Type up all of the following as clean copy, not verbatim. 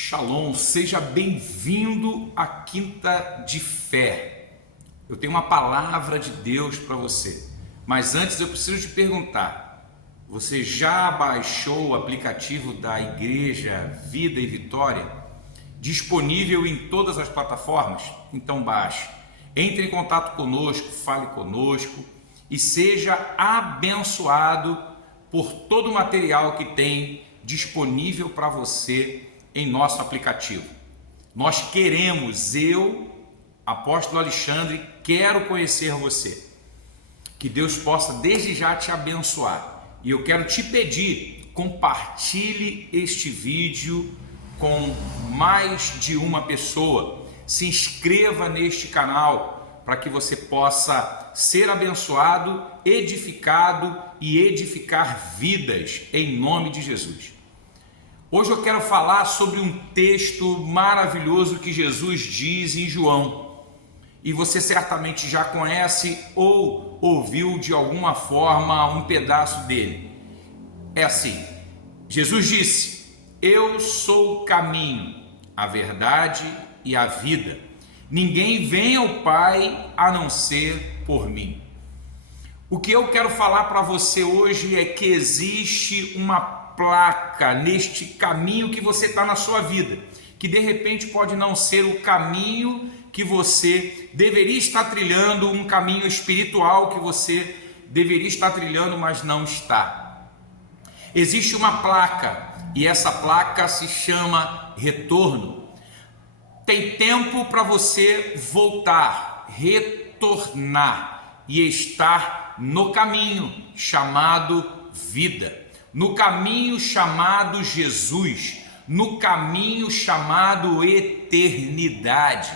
Shalom, seja bem-vindo à Quinta de Fé. Eu tenho uma palavra de Deus para você, mas antes eu preciso te perguntar: você já baixou o aplicativo da Igreja Vida e Vitória? Disponível em todas as plataformas? Então baixe, entre em contato conosco, fale conosco e seja abençoado por todo o material que tem disponível para você em nosso aplicativo. Nós queremos, eu, apóstolo Alexandre, quero conhecer você. Que Deus possa desde já te abençoar. E eu quero te pedir, compartilhe este vídeo com mais de uma pessoa. Se inscreva neste canal para que você possa ser abençoado, edificado e edificar vidas em nome de Jesus. Hoje eu quero falar sobre um texto maravilhoso que Jesus diz em João, e você certamente já conhece ou ouviu de alguma forma um pedaço dele. É assim: Jesus disse: eu sou o caminho, a verdade e a vida. Ninguém vem ao Pai a não ser por mim. O que eu quero falar para você hoje é que existe uma placa neste caminho que você está na sua vida, que de repente pode não ser o caminho que você deveria estar trilhando, um caminho espiritual que você deveria estar trilhando, mas não está. Existe uma placa e essa placa se chama retorno. Tem tempo para você voltar, retornar e estar no caminho chamado vida, no caminho chamado Jesus, no caminho chamado eternidade.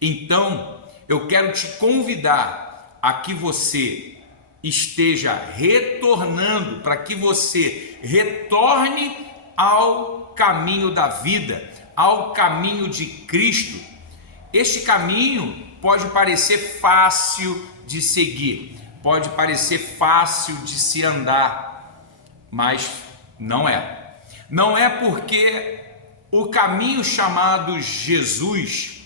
Então, eu quero te convidar a que você esteja retornando, para que você retorne ao caminho da vida, ao caminho de Cristo. Este caminho pode parecer fácil de seguir, pode parecer fácil de se andar, mas não é. Não é, porque o caminho chamado Jesus,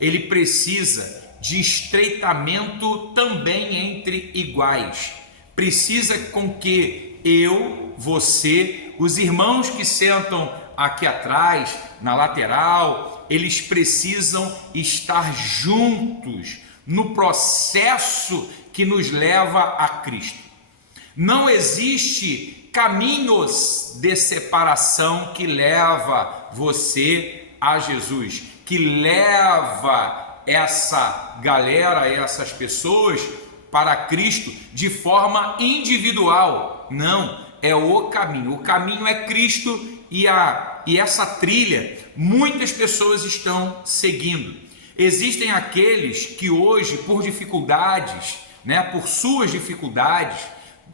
ele precisa de estreitamento também entre iguais. Precisa com que eu, você, os irmãos que sentam aqui atrás, na lateral, eles precisam estar juntos no processo que nos leva a Cristo. Não existe caminhos de separação que leva você a Jesus, que leva essa galera, essas pessoas para Cristo de forma individual. Não, é o caminho. O caminho é Cristo e essa trilha muitas pessoas estão seguindo. Existem aqueles que hoje, por dificuldades, por suas dificuldades,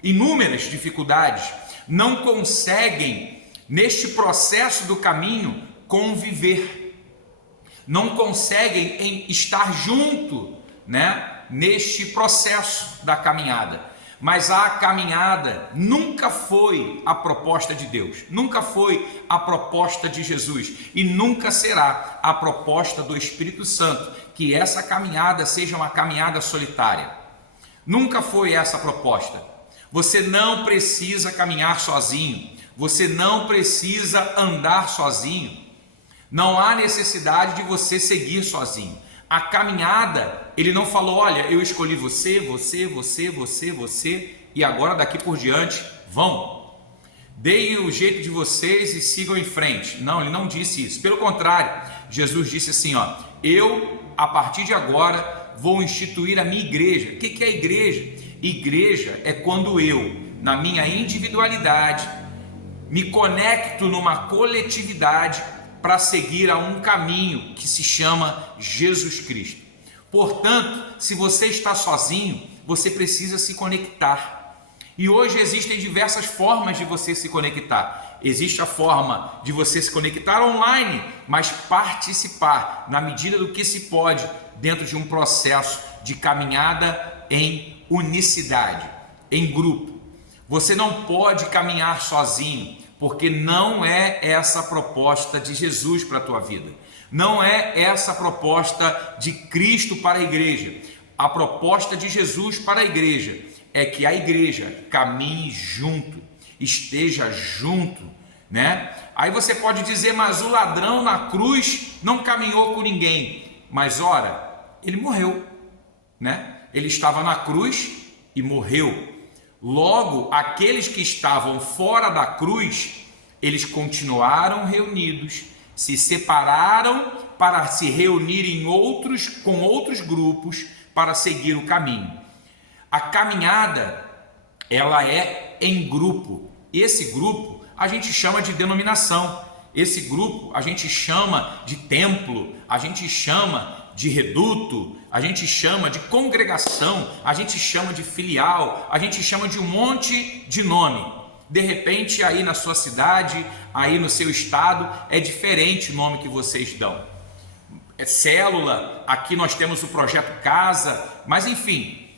inúmeras dificuldades, não conseguem, neste processo do caminho, conviver, não conseguem estar junto, neste processo da caminhada. Mas a caminhada nunca foi a proposta de Deus, nunca foi a proposta de Jesus e nunca será a proposta do Espírito Santo, que essa caminhada seja uma caminhada solitária. Nunca foi essa a proposta. Você não precisa caminhar sozinho, você não precisa andar sozinho, não há necessidade de você seguir sozinho. A caminhada, ele não falou: olha, eu escolhi você e agora daqui por diante vão, deem o jeito de vocês e sigam em frente. Não, ele não disse isso. Pelo contrário, Jesus disse assim: eu, a partir de agora, vou instituir a minha igreja. O que é igreja? Igreja é quando eu, na minha individualidade, me conecto numa coletividade para seguir a um caminho que se chama Jesus Cristo. Portanto, se você está sozinho, você precisa se conectar. E hoje existem diversas formas de você se conectar. Existe a forma de você se conectar online, mas participar na medida do que se pode dentro de um processo de caminhada em unicidade, em grupo. Você não pode caminhar sozinho, porque não é essa a proposta de Jesus para a tua vida. Não é essa a proposta de Cristo para a igreja. A proposta de Jesus para a igreja é que a igreja caminhe junto, esteja junto, né? Aí você pode dizer, mas o ladrão na cruz não caminhou com ninguém. Mas ora, ele morreu, né? Ele estava na cruz e morreu. Logo, aqueles que estavam fora da cruz, eles continuaram reunidos, se separaram para se reunir com outros grupos para seguir o caminho. A caminhada, ela é em grupo. Esse grupo a gente chama de denominação. Esse grupo a gente chama de templo, a gente chama de reduto, a gente chama de congregação, a gente chama de filial, a gente chama de um monte de nome. De repente aí na sua cidade, aí no seu estado, é diferente o nome que vocês dão. É célula, aqui nós temos o projeto Casa, mas enfim,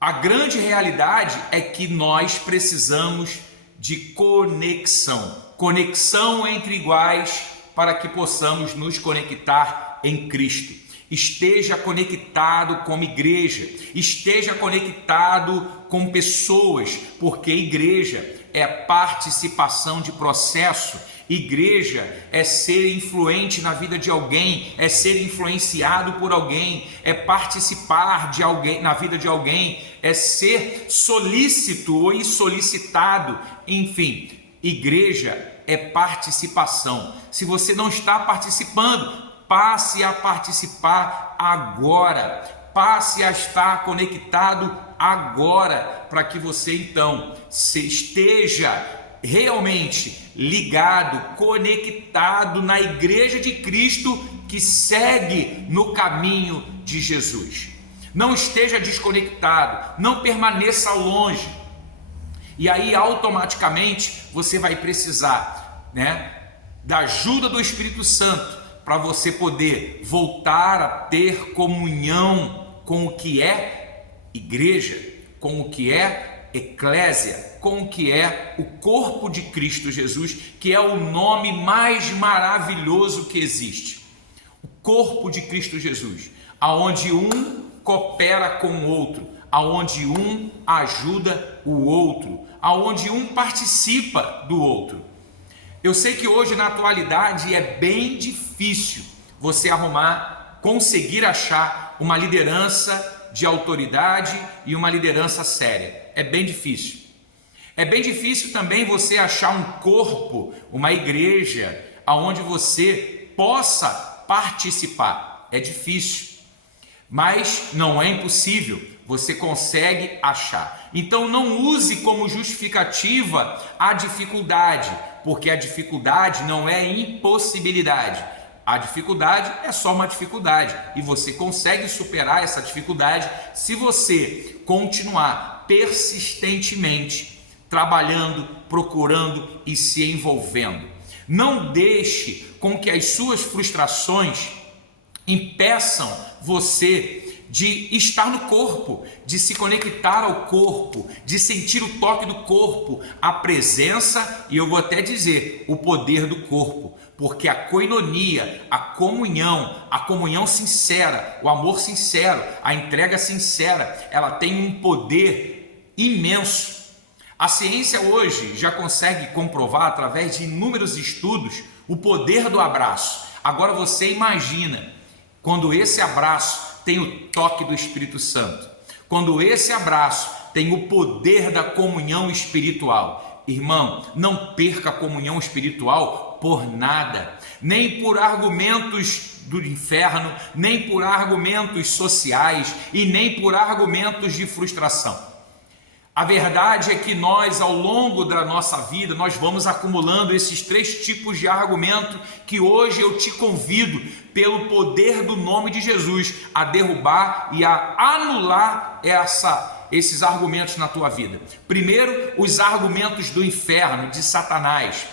a grande realidade é que nós precisamos de conexão entre iguais para que possamos nos conectar em Cristo. Esteja conectado como igreja, esteja conectado com pessoas, porque igreja é participação de processo, igreja é ser influente na vida de alguém, é ser influenciado por alguém, é participar de alguém, na vida de alguém, é ser solícito ou solicitado, enfim, igreja é participação. Se você não está participando, passe a participar agora, passe a estar conectado agora, para que você então esteja realmente ligado, conectado na igreja de Cristo que segue no caminho de Jesus. Não esteja desconectado, não permaneça longe. E aí automaticamente você vai precisar, né, da ajuda do Espírito Santo para você poder voltar a ter comunhão com o que é igreja, com o que é eclésia, com o que é o corpo de Cristo Jesus, que é o nome mais maravilhoso que existe. O corpo de Cristo Jesus, aonde um coopera com o outro, aonde um ajuda o outro, aonde um participa do outro. Eu sei que hoje na atualidade é bem difícil você conseguir achar uma liderança de autoridade e uma liderança séria. É bem difícil. É bem difícil também você achar um corpo, uma igreja, onde você possa participar. É difícil, mas não é impossível. Você consegue achar. Então não use como justificativa a dificuldade, porque a dificuldade não é impossibilidade. A dificuldade é só uma dificuldade e você consegue superar essa dificuldade se você continuar persistentemente trabalhando, procurando e se envolvendo. Não deixe com que as suas frustrações impeçam você de estar no corpo, de se conectar ao corpo, de sentir o toque do corpo, a presença e eu vou até dizer, o poder do corpo, porque a koinonia, a comunhão sincera, o amor sincero, a entrega sincera, ela tem um poder imenso. A ciência hoje já consegue comprovar através de inúmeros estudos o poder do abraço. Agora você imagina quando esse abraço tem o toque do Espírito Santo, quando esse abraço tem o poder da comunhão espiritual. Irmão, não perca a comunhão espiritual por nada, nem por argumentos do inferno, nem por argumentos sociais e nem por argumentos de frustração. A verdade é que nós, ao longo da nossa vida, nós vamos acumulando esses 3 tipos de argumento que hoje eu te convido, pelo poder do nome de Jesus, a derrubar e a anular esses argumentos na tua vida. Primeiro, os argumentos do inferno, de Satanás.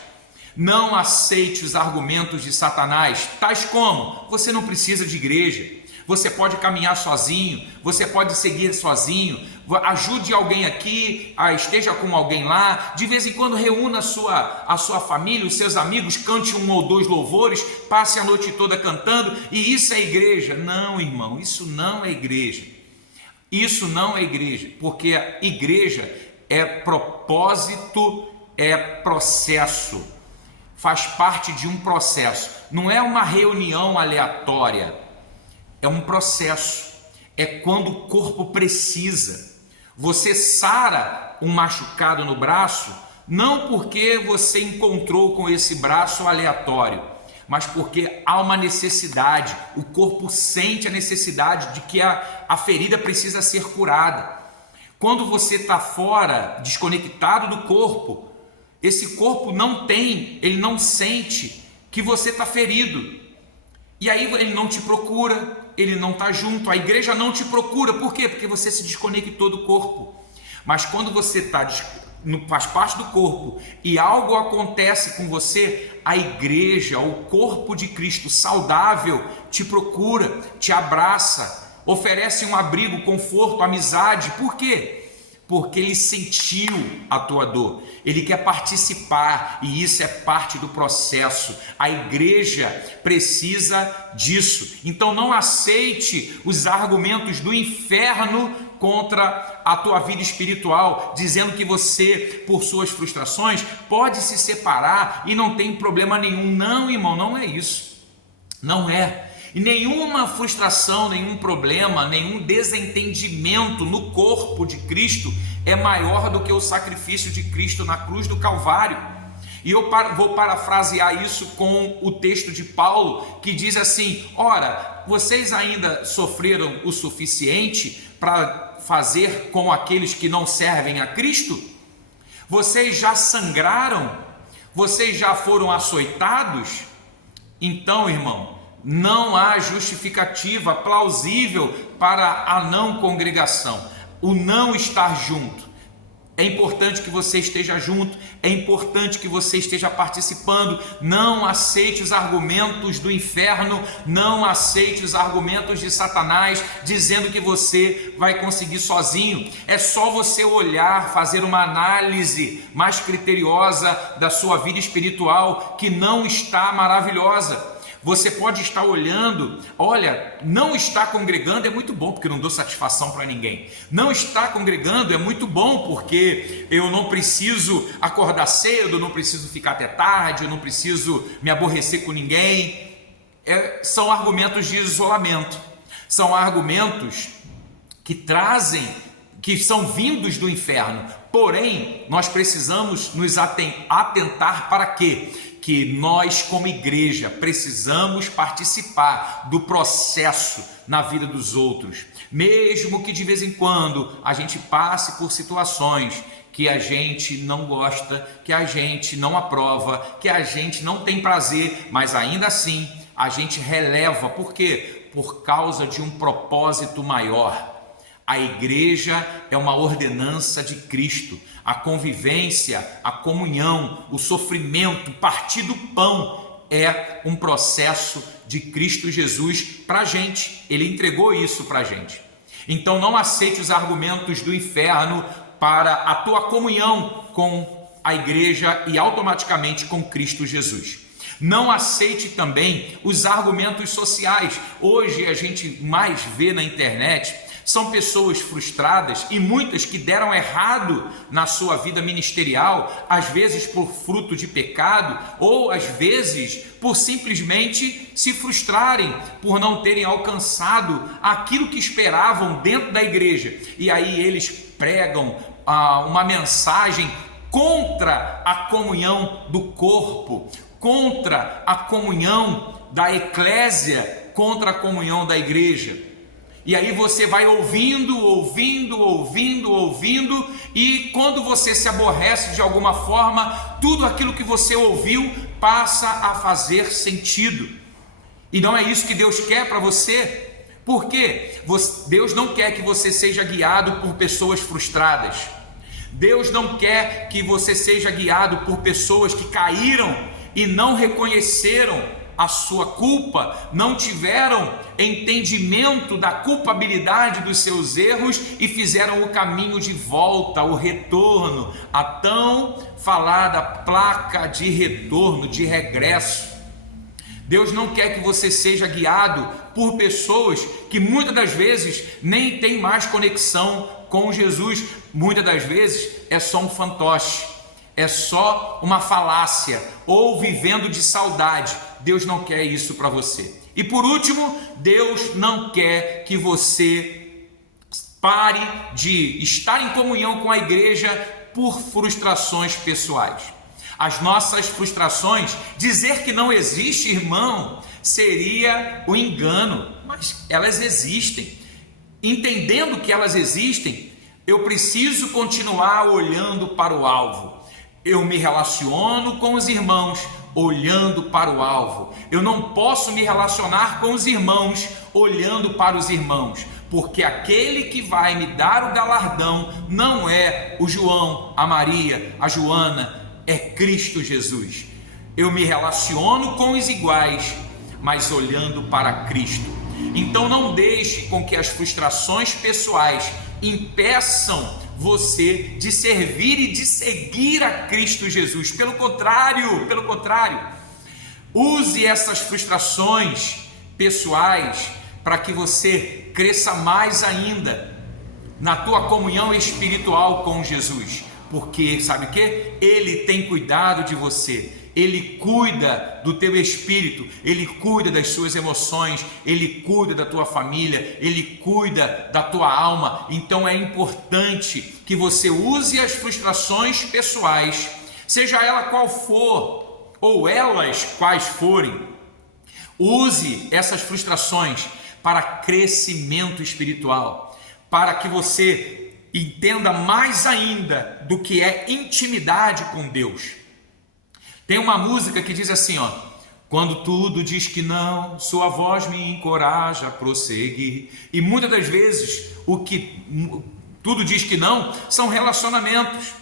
Não aceite os argumentos de Satanás, tais como: você não precisa de igreja, você pode caminhar sozinho, você pode seguir sozinho, ajude alguém aqui, esteja com alguém lá, de vez em quando reúna a sua família, os seus amigos, cante 1 ou 2 louvores, passe a noite toda cantando, e isso é igreja. Não, irmão, isso não é igreja. Isso não é igreja, porque a igreja é propósito, é processo, faz parte de um processo, não é uma reunião aleatória, é um processo, é quando o corpo precisa. Você sara um machucado no braço, não porque você encontrou com esse braço aleatório, mas porque há uma necessidade, o corpo sente a necessidade de que a ferida precisa ser curada. Quando você está fora, desconectado do corpo, esse corpo ele não sente que você está ferido. E aí ele não te procura, ele não está junto, a igreja não te procura. Por quê? Porque você se desconectou do corpo. Mas quando você faz parte do corpo e algo acontece com você, a igreja, o corpo de Cristo saudável, te procura, te abraça, oferece um abrigo, conforto, amizade. Por quê? Porque ele sentiu a tua dor, ele quer participar, e isso é parte do processo. A igreja precisa disso. Então não aceite os argumentos do inferno contra a tua vida espiritual, dizendo que você, por suas frustrações, pode se separar e não tem problema nenhum. Não, irmão, não é isso. Não é. E nenhuma frustração, nenhum problema, nenhum desentendimento no corpo de Cristo é maior do que o sacrifício de Cristo na cruz do Calvário. E eu vou parafrasear isso com o texto de Paulo, que diz assim: ora, vocês ainda sofreram o suficiente para fazer como aqueles que não servem a Cristo? Vocês já sangraram? Vocês já foram açoitados? Então, irmão, não há justificativa plausível para a não congregação, o não estar junto. É importante que você esteja junto, é importante que você esteja participando. Não aceite os argumentos do inferno, não aceite os argumentos de Satanás, dizendo que você vai conseguir sozinho. É só você olhar, fazer uma análise mais criteriosa da sua vida espiritual, que não está maravilhosa. Você pode estar olhando, olha, não está congregando é muito bom, porque eu não dou satisfação para ninguém. Não está congregando é muito bom, porque eu não preciso acordar cedo, eu não preciso ficar até tarde, eu não preciso me aborrecer com ninguém. São argumentos de isolamento, são argumentos que que são vindos do inferno. Porém, nós precisamos nos atentar para quê? Que nós, como igreja, precisamos participar do processo na vida dos outros, mesmo que de vez em quando a gente passe por situações que a gente não gosta, que a gente não aprova, que a gente não tem prazer, mas ainda assim a gente releva. Por quê? Por causa de um propósito maior. A igreja é uma ordenança de Cristo. A convivência, a comunhão, o sofrimento, partir do pão é um processo de Cristo Jesus para a gente. Ele entregou isso para a gente. Então não aceite os argumentos do inferno para a tua comunhão com a igreja e automaticamente com Cristo Jesus. Não aceite também os argumentos sociais. Hoje a gente mais vê na internet são pessoas frustradas, e muitas que deram errado na sua vida ministerial, às vezes por fruto de pecado, ou às vezes por simplesmente se frustrarem, por não terem alcançado aquilo que esperavam dentro da igreja. E aí eles pregam uma mensagem contra a comunhão do corpo, contra a comunhão da eclésia, contra a comunhão da igreja. E aí você vai ouvindo, e quando você se aborrece de alguma forma, tudo aquilo que você ouviu passa a fazer sentido. E não é isso que Deus quer para você. Por quê? Deus não quer que você seja guiado por pessoas frustradas. Deus não quer que você seja guiado por pessoas que caíram e não reconheceram a sua culpa, não tiveram entendimento da culpabilidade dos seus erros e fizeram o caminho de volta, o retorno, a tão falada placa de retorno, de regresso. Deus não quer que você seja guiado por pessoas que muitas das vezes nem tem mais conexão com Jesus. Muitas das vezes é só um fantoche, é só uma falácia, ou vivendo de saudade. Deus não quer isso para você. E por último, Deus não quer que você pare de estar em comunhão com a igreja por frustrações pessoais. As nossas frustrações, dizer que não existe, irmão, seria um engano, mas elas existem. Entendendo que elas existem, eu preciso continuar olhando para o alvo. Eu me relaciono com os irmãos olhando para o alvo. Eu não posso me relacionar com os irmãos olhando para os irmãos, porque aquele que vai me dar o galardão não é o João, a Maria, a Joana, é Cristo Jesus. Eu me relaciono com os iguais, mas olhando para Cristo. Então não deixe com que as frustrações pessoais impeçam você de servir e de seguir a Cristo Jesus. Pelo contrário, use essas frustrações pessoais para que você cresça mais ainda na tua comunhão espiritual com Jesus. Porque sabe o que? Ele tem cuidado de você, Ele cuida do teu espírito, Ele cuida das suas emoções, Ele cuida da tua família, Ele cuida da tua alma. Então é importante que você use as frustrações pessoais, seja ela qual for, ou elas quais forem, use essas frustrações para crescimento espiritual, para que você entenda mais ainda do que é intimidade com Deus. Tem uma música que diz assim, ó: quando tudo diz que não, sua voz me encoraja a prosseguir. E muitas das vezes o que tudo diz que não são relacionamentos.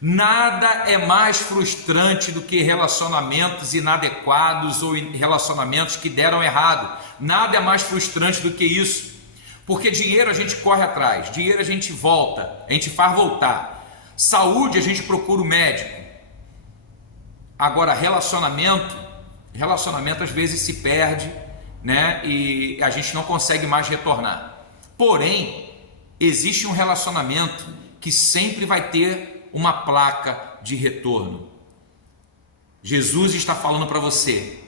Nada é mais frustrante do que relacionamentos inadequados ou relacionamentos que deram errado. Nada é mais frustrante do que isso. Porque dinheiro a gente corre atrás, dinheiro a gente volta, a gente faz voltar. Saúde a gente procura o médico. Agora relacionamento às vezes se perde, né? E a gente não consegue mais retornar. Porém, existe um relacionamento que sempre vai ter uma placa de retorno. Jesus está falando para você: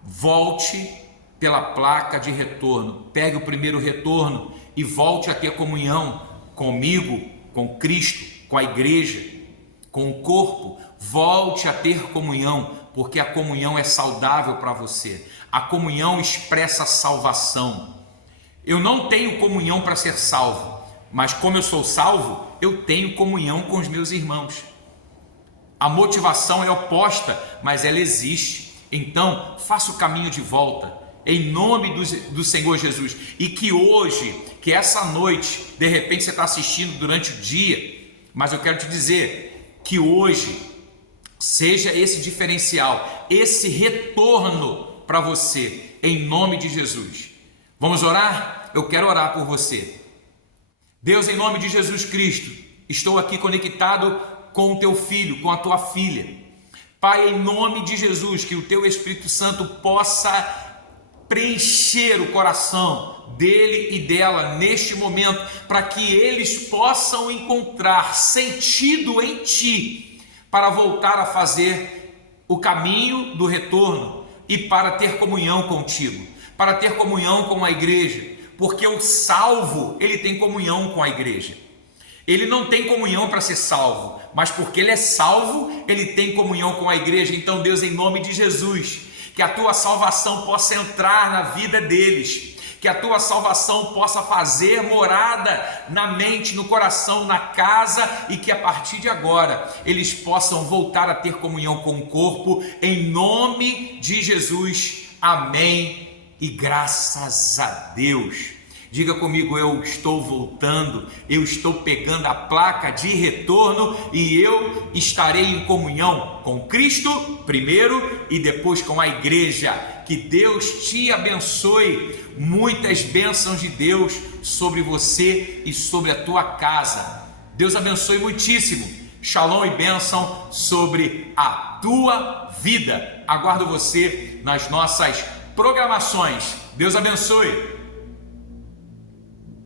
volte pela placa de retorno, pegue o primeiro retorno e volte a ter comunhão comigo, com Cristo, com a igreja, com o corpo. Volte a ter comunhão, porque a comunhão é saudável para você. A comunhão expressa salvação. Eu não tenho comunhão para ser salvo, mas como eu sou salvo, eu tenho comunhão com os meus irmãos. A motivação é oposta, mas ela existe. Então, faça o caminho de volta, em nome do Senhor Jesus. E que hoje, que essa noite, de repente você está assistindo durante o dia, mas eu quero te dizer que hoje seja esse diferencial, esse retorno para você, em nome de Jesus. Vamos orar? Eu quero orar por você. Deus, em nome de Jesus Cristo, estou aqui conectado com o teu filho, com a tua filha. Pai, em nome de Jesus, que o teu Espírito Santo possa preencher o coração dele e dela neste momento, para que eles possam encontrar sentido em ti, para voltar a fazer o caminho do retorno e para ter comunhão contigo, para ter comunhão com a igreja, porque o salvo, ele tem comunhão com a igreja. Ele não tem comunhão para ser salvo, mas porque ele é salvo, ele tem comunhão com a igreja. Então, Deus, em nome de Jesus, que a tua salvação possa entrar na vida deles, que a tua salvação possa fazer morada na mente, no coração, na casa, e que a partir de agora eles possam voltar a ter comunhão com o corpo, em nome de Jesus. Amém e graças a Deus. Diga comigo: eu estou voltando, eu estou pegando a placa de retorno e eu estarei em comunhão com Cristo primeiro e depois com a igreja. Que Deus te abençoe, muitas bênçãos de Deus sobre você e sobre a tua casa. Deus abençoe muitíssimo. Shalom e bênção sobre a tua vida. Aguardo você nas nossas programações. Deus abençoe.